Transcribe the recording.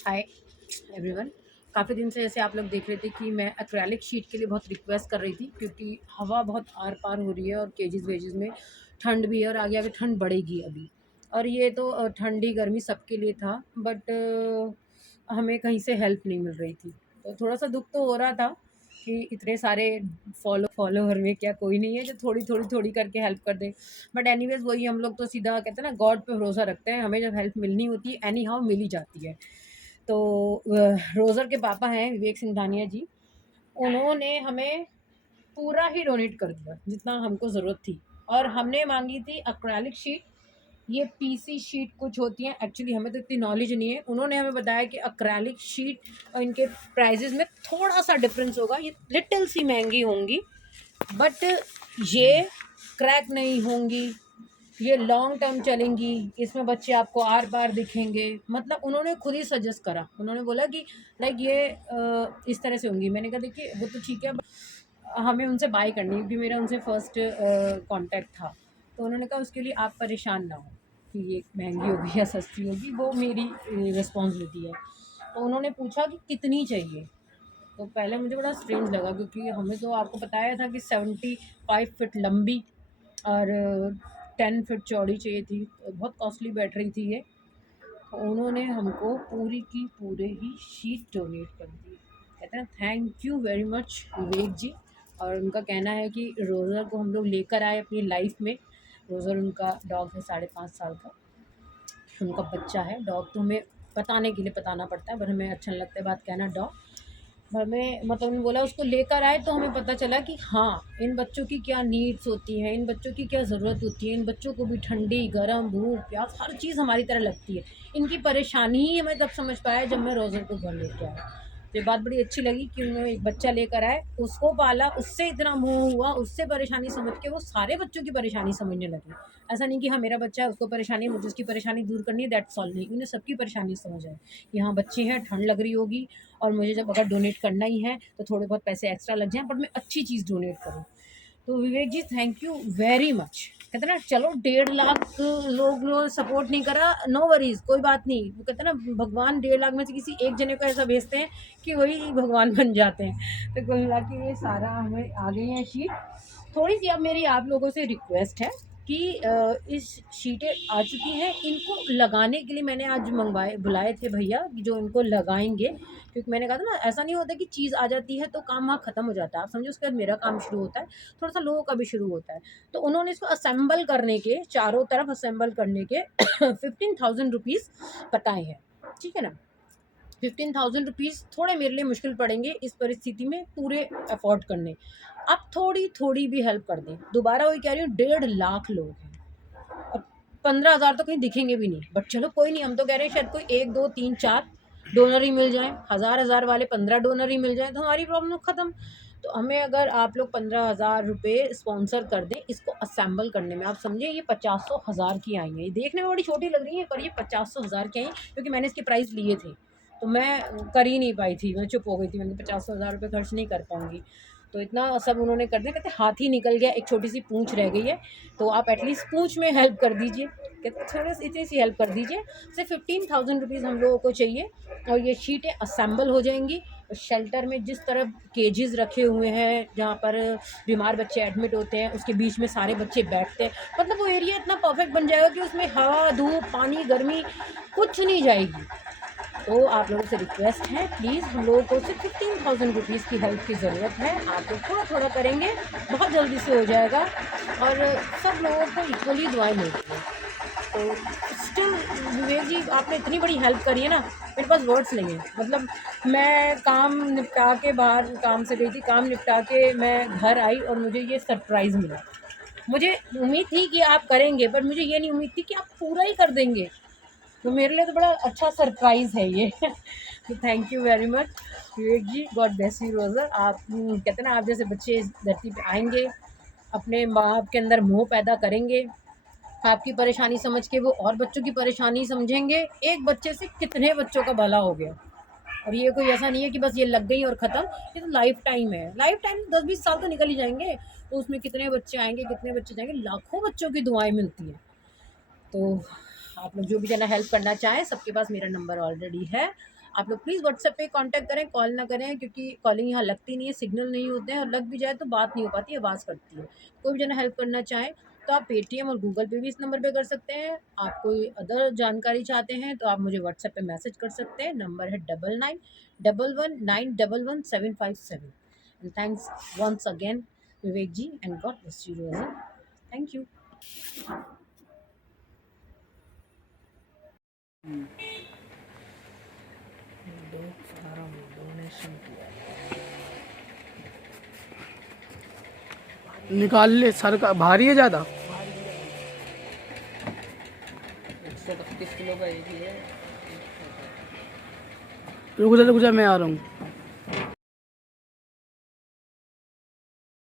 Hi everyone. काफ़ी दिन से ऐसे आप लोग देख रहे थे कि मैं एक्रेलिक शीट के लिए बहुत रिक्वेस्ट कर रही थी, क्योंकि हवा बहुत आर पार हो रही है और केजेस वेजेस में ठंड भी है और आगे आगे ठंड बढ़ेगी अभी। और ये तो ठंडी गर्मी सबके लिए था, बट हमें कहीं से हेल्प नहीं मिल रही थी। तो थोड़ा सा दुख तो हो रहा था कि इतने सारे फॉलोवर में क्या कोई नहीं है जो थोड़ी थोड़ी थोड़ी करके हेल्प कर दे। बट एनीवेज वही, हम लोग तो सीधा कहते हैं ना, गॉड पे भरोसा रखते हैं। हमें जब हेल्प मिलनी होती है एनी हाउ मिल ही जाती है। तो रोज़र के पापा हैं विवेक सिंघानिया जी, उन्होंने हमें पूरा ही डोनेट कर दिया जितना हमको ज़रूरत थी। और हमने मांगी थी एक्रेलिक शीट। ये पीसी शीट कुछ होती हैं, एक्चुअली हमें तो इतनी नॉलेज नहीं है। उन्होंने हमें बताया कि एक्रेलिक शीट और इनके प्राइजेस में थोड़ा सा डिफरेंस होगा, ये लिटिल सी महंगी होंगी, बट ये क्रैक नहीं होंगी, ये लॉन्ग टर्म चलेंगी, इसमें बच्चे आपको आर पार दिखेंगे। मतलब उन्होंने खुद ही सजेस्ट करा, उन्होंने बोला कि लाइक ये इस तरह से होंगी। मैंने कहा देखिए वो तो ठीक है, हमें उनसे बाय करनी है, क्योंकि मेरा उनसे फर्स्ट कांटेक्ट था। तो उन्होंने कहा उसके लिए आप परेशान ना हो कि ये महंगी होगी या सस्ती होगी, वो मेरी रिस्पॉन्सिबिलिटी है। तो उन्होंने पूछा कि कितनी चाहिए। तो पहले मुझे बड़ा स्ट्रेंज लगा, क्योंकि हमें तो आपको बताया था कि 75 फीट लंबी और 10 फीट चौड़ी चाहिए थी। तो बहुत कॉस्टली बैठ रही थी ये। तो उन्होंने हमको पूरी की पूरे ही शीट डोनेट कर दी। कहते हैं thank you very much Vivek जी। और उनका कहना है कि रोज़र को हम लोग लेकर आए अपनी लाइफ में। रोज़र उनका डॉग है, 5.5 साल का उनका बच्चा है। डॉग तो हमें बताने के लिए बताना पड़ता है, पर हमें अच्छा नहीं लगता है बात कहना डॉग। हमें मतलब उन्होंने बोला उसको लेकर आए, तो हमें पता चला कि हाँ, इन बच्चों की क्या नीड्स होती हैं, इन बच्चों की क्या ज़रूरत होती है। इन बच्चों को भी ठंडी गर्म भूख प्यास हर चीज़ हमारी तरह लगती है। इनकी परेशानी ही हमें तब समझ पाया जब मैं रोज़र को घर लेके आया। तो ये बात बड़ी अच्छी लगी कि उन्होंने एक बच्चा लेकर आए, उसको पाला, उससे इतना मोह हुआ, उससे परेशानी समझ के वो सारे बच्चों की परेशानी समझने लगे। ऐसा नहीं कि हाँ मेरा बच्चा है उसको परेशानी है मुझे उसकी परेशानी दूर करनी है, दैट्स ऑल नहीं। उन्हें सबकी परेशानी समझ आए कि हाँ बच्चे हैं, ठंड लग रही होगी, और मुझे जब अगर डोनेट करना ही है तो थोड़े बहुत पैसे एक्स्ट्रा लग जाएँ, बट मैं अच्छी चीज़ डोनेट करूँ। तो विवेक जी थैंक यू वेरी मच। कहते ना चलो 1.5 लाख लोग सपोर्ट नहीं करा, नो वरीज, कोई बात नहीं। वो कहते ना भगवान 1.5 लाख में से किसी एक जने को ऐसा भेजते हैं कि वही भगवान बन जाते हैं। तो कुल मिला के ये सारा हमें आ गई है शीट। थोड़ी सी अब मेरी आप लोगों से रिक्वेस्ट है कि इस शीटें आ चुकी हैं, इनको लगाने के लिए मैंने आज मंगवाए बुलाए थे भैया जो इनको लगाएंगे। क्योंकि मैंने कहा था ना, ऐसा नहीं होता कि चीज़ आ जाती है तो काम वहाँ ख़त्म हो जाता है। आप समझो उसके बाद मेरा काम शुरू होता है, थोड़ा सा लोगों का भी शुरू होता है। तो उन्होंने इसको असेंबल करने के, चारों तरफ असेंबल करने के 15,000 रुपीज़ बताए हैं, ठीक है ना। 15,000 रुपीज़ थोड़े मेरे लिए मुश्किल पड़ेंगे इस परिस्थिति में पूरे अफोर्ड करने। आप थोड़ी थोड़ी भी हेल्प कर दें। दोबारा वही कह रही हूँ, 1.5 लाख लोग हैं और 15,000 तो कहीं दिखेंगे भी नहीं। बट चलो कोई नहीं, हम तो कह रहे हैं शायद कोई 1 2 3 4 डोनर ही मिल जाए, 1000 वाले 15 डोनर ही मिल जाए तो हमारी प्रॉब्लम ख़त्म। तो हमें अगर आप लोग 15,000 रुपये स्पॉन्सर कर दें इसको असेंबल करने में, आप समझे ये 50-100 हज़ार की आई हैं। ये देखने में बड़ी छोटी लग रही है, पर ये 50-100 हज़ार की आई, क्योंकि मैंने इसके प्राइस लिए थे। तो मैं कर ही नहीं पाई थी, मैं चुप हो गई थी, मैंने 50-100 हज़ार रुपये खर्च नहीं कर पाऊँगी। तो इतना सब उन्होंने कर दिया। कहते हाथ ही निकल गया, एक छोटी सी पूँछ रह गई है, तो आप एटलीस्ट पूँछ में हेल्प कर दीजिए। कहते थोड़ा सा इतनी सी हेल्प कर दीजिए। सिर्फ 15,000 रुपीज़ हम लोगों को चाहिए और ये शीटें असेंबल हो जाएंगी। शेल्टर में जिस तरह केजेस रखे हुए हैं जहाँ पर बीमार बच्चे एडमिट होते हैं, उसके बीच में सारे बच्चे बैठते हैं, मतलब वो एरिया इतना परफेक्ट बन जाएगा कि उसमें हवा धूप पानी गर्मी कुछ नहीं जाएगी। तो आप लोगों से रिक्वेस्ट है, प्लीज़ हम लोगों को सिर्फ 15,000 रुपीज़ की हेल्प की ज़रूरत है। आप लोग थोड़ा थोड़ा करेंगे, बहुत जल्दी से हो जाएगा और सब लोगों को इक्वली दुआएं मिलती हैं। तो स्टिल विवेक जी आपने इतनी बड़ी हेल्प करी है ना, मेरे पास वर्ड्स नहीं है। मतलब मैं काम निपटा के, बाहर काम से गई थी, काम निपटा के मैं घर आई और मुझे ये सरप्राइज़ मिला। मुझे उम्मीद थी कि आप करेंगे, पर मुझे ये नहीं उम्मीद थी कि आप पूरा ही कर देंगे। तो मेरे लिए तो बड़ा अच्छा सरप्राइज़ है ये। तो thank you very much Vivek ji, god bless you रोज़र। आप कहते हैं ना, आप जैसे बच्चे इस धरती पे आएंगे, अपने माँ बाप के अंदर मोह पैदा करेंगे, आपकी परेशानी समझ के वो और बच्चों की परेशानी समझेंगे। एक बच्चे से कितने बच्चों का भला हो गया। और ये कोई ऐसा नहीं है कि बस ये लग गई और ख़त्म, ये तो लाइफ टाइम है। लाइफ टाइम 10-20 साल तो निकल ही जाएंगे, तो उसमें कितने बच्चे आएंगे, कितने बच्चे जाएंगे, लाखों बच्चों की दुआएं मिलती हैं। तो आप लोग जो भी जना हेल्प करना चाहें, सबके पास मेरा नंबर ऑलरेडी है। आप लोग प्लीज़ व्हाट्सएप पे कांटेक्ट करें, कॉल ना करें, क्योंकि कॉलिंग यहाँ लगती नहीं है, सिग्नल नहीं होते हैं, और लग भी जाए तो बात नहीं हो पाती, आवाज़ कटती है। कोई भी जना हेल्प करना चाहे तो आप पेटीएम और गूगल पे भी इस नंबर पे कर सकते हैं। आप कोई अदर जानकारी चाहते हैं तो आप मुझे व्हाट्सएप पे मैसेज कर सकते हैं। नंबर है 9911911757। And thanks once again Vivek ji, and God bless you रोज़ा। Thank you. डोनेशन निकाल ले सर का, भारी है ज़्यादा। 132 किलो का एक ही है। रुक जा मैं आ रहा हूँ।